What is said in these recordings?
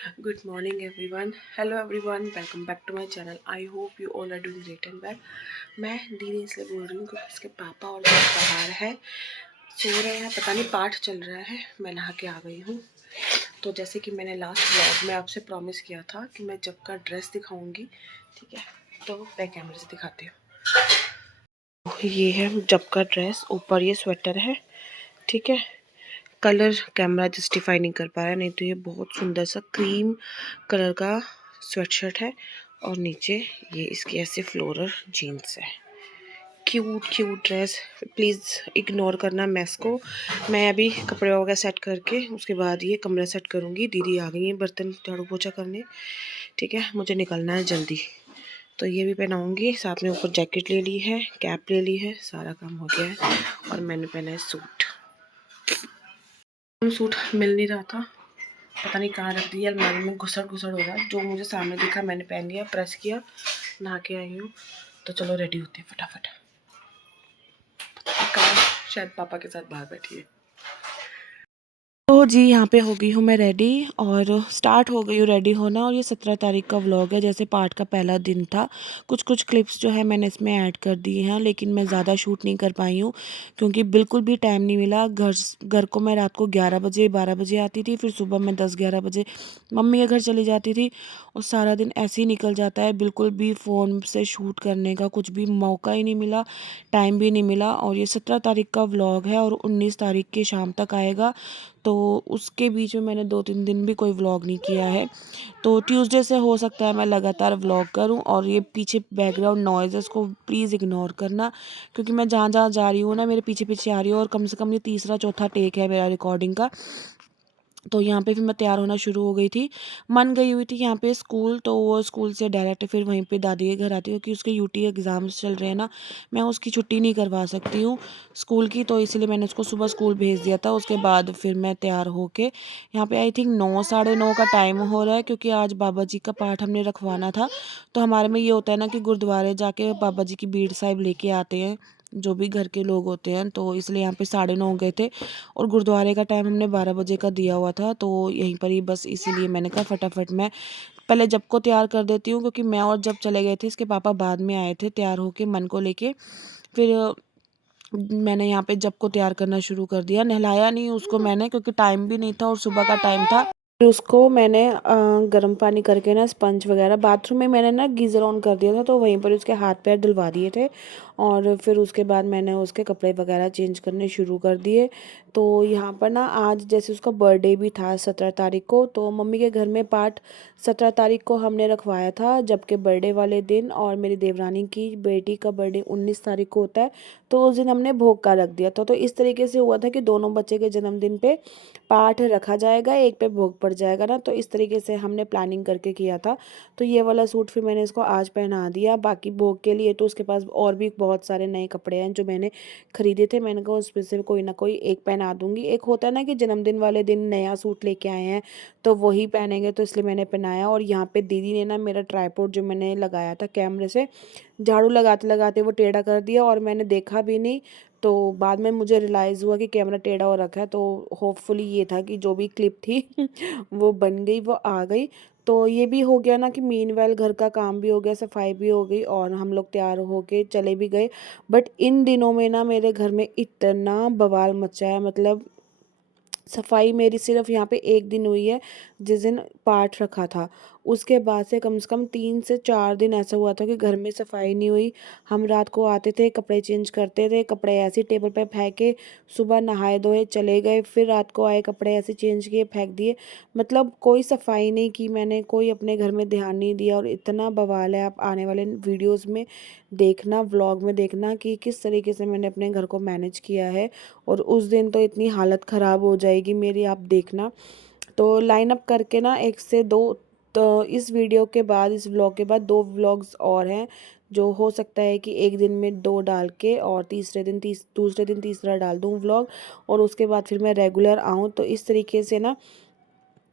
Good morning, everyone. Hello, everyone. Welcome back to my channel. I hope you all are doing great and well. मैं दीदी इसलिए बोल रही हूँ क्योंकि इसके पापा और मैं बाहर है, सो रहे हैं, पता नहीं पाठ चल रहा है। मैं नहा के आ गई हूँ। तो जैसे कि मैंने लास्ट व्लॉग में आपसे प्रॉमिस किया था कि मैं जब का ड्रेस दिखाऊंगी, ठीक है, तो बैक कैमरे से दिखाती हूँ। ये है जब का ड्रेस, ऊपर ये स्वेटर है, ठीक है। कलर कैमरा जस्टिफाई नहीं कर पा रहा है, नहीं तो ये बहुत सुंदर सा क्रीम कलर का स्वेटशर्ट है और नीचे ये इसकी ऐसे फ्लोरल जीन्स है। Cute cute dress, please ignore करना मैस को। मैं अभी कपड़े वगैरह सेट करके उसके बाद ये कमरा सेट करूँगी। दीदी आ गई है बर्तन झाड़ू पोछा करने, ठीक है, मुझे निकलना है जल्दी। तो ये भी पहनाऊँगी, साथ में ऊपर जैकेट ले ली है, कैप ले ली है, सारा काम हो गया है। और मैंने पहना है सूट। सूट मिल नहीं रहा था, पता नहीं कहाँ रख दिया, अलमारी में घुसड़ घुसड़ हो रहा है। जो मुझे सामने दिखा मैंने पहन लिया, प्रेस किया, नहा के आई हूँ। तो चलो रेडी होते हैं फटाफट। कहाँ, शायद पापा के साथ बाहर बैठी है। तो जी यहाँ पे हो गई हूँ मैं रेडी और स्टार्ट हो गई हूँ रेडी होना। और ये 17 तारीख का व्लॉग है, जैसे पाठ का पहला दिन था। कुछ कुछ क्लिप्स जो है मैंने इसमें ऐड कर दिए हैं, लेकिन मैं ज़्यादा शूट नहीं कर पाई हूँ क्योंकि बिल्कुल भी टाइम नहीं मिला। घर को मैं रात को 11 बजे 12 बजे आती थी, फिर सुबह मैं 10-11 बजे मम्मी के घर चली जाती थी और सारा दिन ऐसे ही निकल जाता है। बिल्कुल भी फ़ोन से शूट करने का कुछ भी मौका ही नहीं मिला, टाइम भी नहीं मिला। और ये 17 तारीख का व्लॉग है और 19 तारीख की शाम तक आएगा, तो उसके बीच में मैंने 2-3 दिन भी कोई व्लॉग नहीं किया है। तो ट्यूसडे से हो सकता है मैं लगातार व्लॉग करूं। और ये पीछे बैकग्राउंड नॉइज़ेस को प्लीज़ इग्नोर करना, क्योंकि मैं जहाँ जहाँ जा रही हूँ ना मेरे पीछे पीछे आ रही हूँ। और कम से कम ये तीसरा चौथा टेक है मेरा रिकॉर्डिंग का। तो यहाँ पे फिर मैं तैयार होना शुरू हो गई थी। मन गई हुई थी यहाँ पे स्कूल, तो वो स्कूल से डायरेक्ट फिर वहीं पे दादी के घर आती हूँ क्योंकि उसके यूटी एग्ज़ाम्स चल रहे हैं ना, मैं उसकी छुट्टी नहीं करवा सकती हूँ स्कूल की। तो इसलिए मैंने उसको सुबह स्कूल भेज दिया था। उसके बाद फिर मैं तैयार होके यहाँ पे आई थिंक 9 साढ़े 9 का टाइम हो रहा है, क्योंकि आज बाबा जी का पाठ हमने रखवाना था। तो हमारे में ये होता है ना कि गुरुद्वारे जाके बाबा जी की बीड़ साहिब लेके आते हैं जो भी घर के लोग होते हैं। तो इसलिए यहाँ पे 9:30 हो गए थे और गुरुद्वारे का टाइम हमने 12 बजे का दिया हुआ था। तो यहीं पर ही बस इसीलिए मैंने कहा फटाफट मैं पहले जब को तैयार कर देती हूँ, क्योंकि मैं और जब चले गए थे, इसके पापा बाद में आए थे तैयार होके मन को लेके। फिर मैंने यहाँ पे जब को तैयार करना शुरू कर दिया। नहलाया नहीं उसको मैंने क्योंकि टाइम भी नहीं था और सुबह का टाइम था। फिर उसको मैंने गर्म पानी करके ना स्पंज वगैरह बाथरूम में मैंने ना गीज़र ऑन कर दिया था, तो वहीं पर उसके हाथ पैर धुलवा दिए थे। और फिर उसके बाद मैंने उसके कपड़े वगैरह चेंज करने शुरू कर दिए। तो यहाँ पर ना आज जैसे उसका बर्थडे भी था 17 तारीख को, तो मम्मी के घर में पाठ 17 तारीख को हमने रखवाया था, जबकि बर्थडे वाले दिन और मेरी देवरानी की बेटी का बर्थडे 19 तारीख को होता है, तो उस दिन हमने भोग का रख दिया था। तो इस तरीके से हुआ था कि दोनों बच्चे के जन्मदिन पे पाठ रखा जाएगा, एक पे भोग पड़ जाएगा ना। तो इस तरीके से हमने प्लानिंग करके किया था। तो ये वाला सूट फिर मैंने इसको आज पहना दिया। बाकी भोग के लिए तो उसके पास और भी बहुत सारे नए कपड़े हैं जो मैंने खरीदे थे। मैंने कहा उसमें से कोई ना कोई एक पहना दूंगी। एक होता है ना कि जन्मदिन वाले दिन नया सूट लेके आए हैं तो वही पहनेंगे, तो इसलिए मैंने पहनाया। और यहाँ पे दीदी ने ना मेरा ट्राइपॉड जो मैंने लगाया था कैमरे से, झाड़ू लगाते लगाते वो टेढ़ा कर दिया और मैंने देखा भी नहीं। तो बाद में मुझे रियलाइज़ हुआ कि कैमरा टेढ़ा हो रखा है। तो होपफुली ये था कि जो भी क्लिप थी वो बन गई, वो आ गई। तो ये भी हो गया ना कि मीनवाइल घर का काम भी हो गया, सफाई भी हो गई और हम लोग तैयार होके चले भी गए। बट इन दिनों में ना मेरे घर में इतना बवाल मचा है, मतलब सफाई मेरी सिर्फ यहाँ पे एक दिन हुई है जिस दिन पाठ रखा था। उसके बाद से कम 3 से 4 दिन ऐसा हुआ था कि घर में सफाई नहीं हुई। हम रात को आते थे, कपड़े चेंज करते थे, कपड़े ऐसे टेबल पे फेंके, सुबह नहाए धोए चले गए, फिर रात को आए कपड़े ऐसे चेंज किए फेंक दिए। मतलब कोई सफाई नहीं की मैंने, कोई अपने घर में ध्यान नहीं दिया। और इतना बवाल है, आप आने वाले वीडियोज़ में देखना, व्लॉग में देखना कि किस तरीके से मैंने अपने घर को मैनेज किया है। और उस दिन तो इतनी हालत ख़राब हो जाएगी मेरी, आप देखना। तो लाइन अप करके ना 1 से 2, तो इस वीडियो के बाद, इस व्लॉग के बाद 2 व्लॉग्स और हैं जो हो सकता है कि एक दिन में 2 डाल के और दूसरे दिन तीसरा डाल दूँ व्लॉग। और उसके बाद फिर मैं रेगुलर आऊँ। तो इस तरीके से ना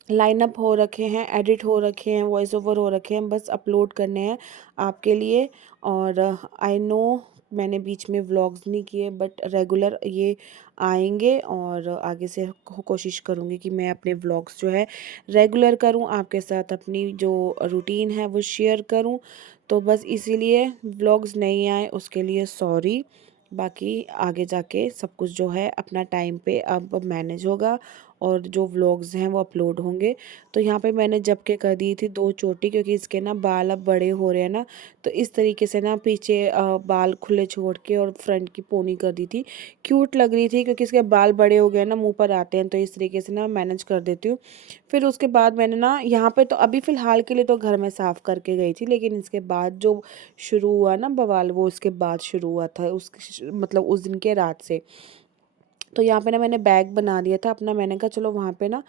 लाइनअप हो रखे हैं, एडिट हो रखे हैं, वॉइस ओवर हो रखे हैं, बस अपलोड करने हैं आपके लिए। और आई नो मैंने बीच में व्लॉग्स नहीं किए, बट रेगुलर ये आएंगे और आगे से कोशिश करूँगी कि मैं अपने व्लॉग्स जो है रेगुलर करूँ, आपके साथ अपनी जो रूटीन है वो शेयर करूँ। तो बस इसीलिए व्लॉग्स नहीं आए, उसके लिए सॉरी। बाकी आगे जाके सब कुछ जो है अपना टाइम पे अब मैनेज होगा और जो व्लॉग्स हैं वो अपलोड होंगे। तो यहाँ पे मैंने जब के कर दी थी 2 चोटी, क्योंकि इसके ना बाल अब बड़े हो रहे हैं ना, तो इस तरीके से ना पीछे बाल खुले छोड़ के और फ्रंट की पोनी कर दी थी। क्यूट लग रही थी क्योंकि इसके बाल बड़े हो गए ना, मुँह पर आते हैं, तो इस तरीके से ना मैनेज कर देती हूँ। फिर उसके बाद मैंने ना यहाँ पे तो अभी फ़िलहाल के लिए तो घर में साफ़ करके गई थी, लेकिन इसके बाद जो शुरू हुआ ना बवाल, वो इसके बाद शुरू हुआ था, मतलब उस दिन के रात से। तो यहाँ पे ना मैंने बैग बना दिया था अपना। मैंने कहा चलो वहाँ पे ना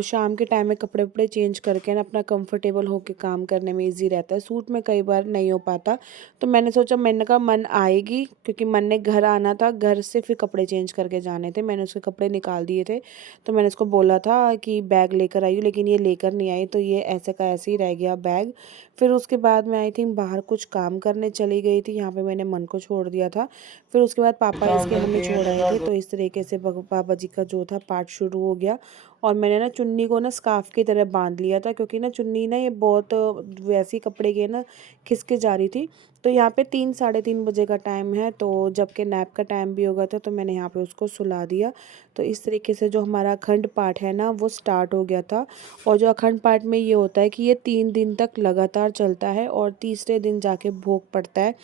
शाम के टाइम में कपड़े वपड़े चेंज करके ना अपना कंफर्टेबल होके काम करने में इजी रहता है। सूट में कई बार नहीं हो पाता, तो मैंने सोचा, मैंने कहा मन आएगी, क्योंकि मन ने घर आना था, घर से फिर कपड़े चेंज करके जाने थे। मैंने उसके कपड़े निकाल दिए थे, तो मैंने उसको बोला था कि बैग लेकर आई हूँ, लेकिन ये लेकर नहीं आई, तो ये ऐसे का ऐसे ही रह गया बैग। फिर उसके बाद मैं आई थी बाहर कुछ काम करने चली गई थी, यहाँ पे मैंने मन को छोड़ दिया था। फिर उसके बाद पापा इसके हमें छोड़ आए थे, तो इस तरीके से पापा जी का जो था पाठ शुरू हो गया। और मैंने ना चुन्नी को ना स्कार्फ की तरह बांध लिया था, क्योंकि ना चुन्नी ना ये बहुत वैसी कपड़े की ना खिसके जा रही थी। तो यहाँ पे 3 साढ़े 3 बजे का टाइम है, तो जबकि नैप का टाइम भी हो गया था, तो मैंने यहाँ पे उसको सुला दिया। तो इस तरीके से जो हमारा अखंड पाठ है ना वो स्टार्ट हो गया था। और जो अखंड पाठ में ये होता है कि ये 3 दिन तक लगातार चलता है और तीसरे दिन जाके भोग पड़ता है,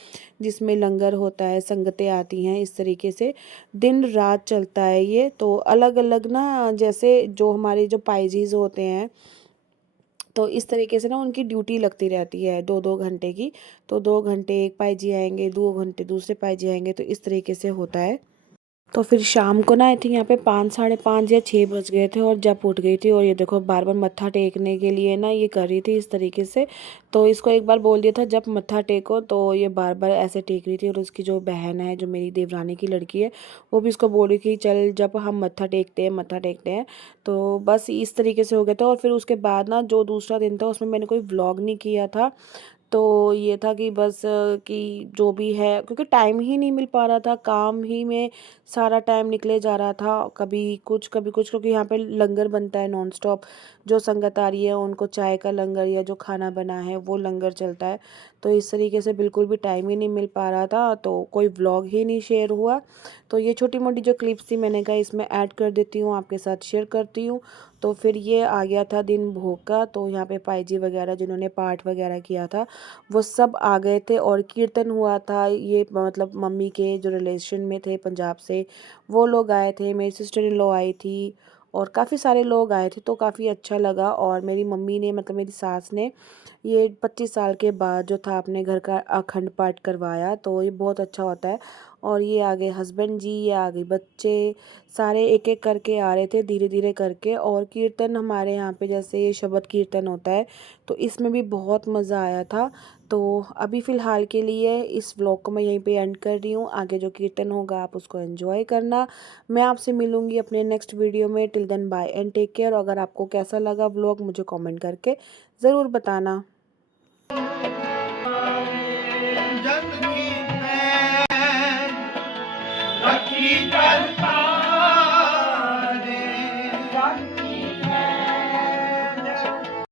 जिसमें लंगर होता है, संगतें आती हैं। इस तरीके से दिन रात चलता है ये। तो अलग अलग ना, जैसे जो हमारे जो पाइजीज होते हैं, तो इस तरीके से ना उनकी ड्यूटी लगती रहती है 2-2 घंटे की। तो 2 घंटे एक पाइजी आएंगे, 2 घंटे दूसरे पाइजी आएंगे, तो इस तरीके से होता है। तो फिर शाम को ना आई थिंक यहाँ पे 5 साढ़े 5 या 6 बज गए थे, और जब उठ गई थी, और ये देखो बार बार मत्था टेकने के लिए ना ये कर रही थी इस तरीके से। तो इसको एक बार बोल दिया था जब मत्था टेको, तो ये बार बार ऐसे टेक रही थी। और उसकी जो बहन है, जो मेरी देवरानी की लड़की है, वो भी इसको बोल रही थी चल जब हम मत्था टेकते हैं, मत्था टेकते हैं। तो बस इस तरीके से हो गया था। और फिर उसके बाद ना जो दूसरा दिन था उसमें मैंने कोई व्लॉग नहीं किया था। तो ये था कि बस कि जो भी है, क्योंकि टाइम ही नहीं मिल पा रहा था, काम ही में सारा टाइम निकले जा रहा था, कभी कुछ, क्योंकि यहाँ पे लंगर बनता है नॉन स्टॉप। जो संगत आ रही है उनको चाय का लंगर या जो खाना बना है वो लंगर चलता है। तो इस तरीके से बिल्कुल भी टाइम ही नहीं मिल पा रहा था, तो कोई व्लॉग ही नहीं शेयर हुआ। तो ये छोटी मोटी जो क्लिप्स थी, मैंने कहा इसमें ऐड कर देती हूँ, आपके साथ शेयर करती हूँ। तो फिर ये आ गया था दिन भोग का। तो यहाँ पे पाईजी वगैरह जिन्होंने पाठ वगैरह किया था वो सब आ गए थे, और कीर्तन हुआ था। ये मतलब मम्मी के जो रिलेशन में थे पंजाब से, वो लोग आए थे, मेरी सिस्टर इन लॉ आई थी, और काफ़ी सारे लोग आए थे। तो काफ़ी अच्छा लगा। और मेरी मम्मी ने, मतलब मेरी सास ने, ये 25 साल के बाद जो था अपने घर का अखंड पाठ करवाया, तो ये बहुत अच्छा होता है। और ये आ गए हस्बैंड जी, ये आ गए बच्चे, सारे एक एक करके आ रहे थे धीरे धीरे करके। और कीर्तन हमारे यहाँ पे जैसे ये शबद कीर्तन होता है, तो इसमें भी बहुत मज़ा आया था। तो अभी फ़िलहाल के लिए इस व्लॉग को मैं यहीं पे एंड कर रही हूँ। आगे जो कीर्तन होगा आप उसको एंजॉय करना। मैं आपसे मिलूँगी अपने नेक्स्ट वीडियो में। Till then bye and take care. अगर आपको कैसा लगा व्लॉग मुझे कमेंट करके ज़रूर बताना। जग की मैं रखी कर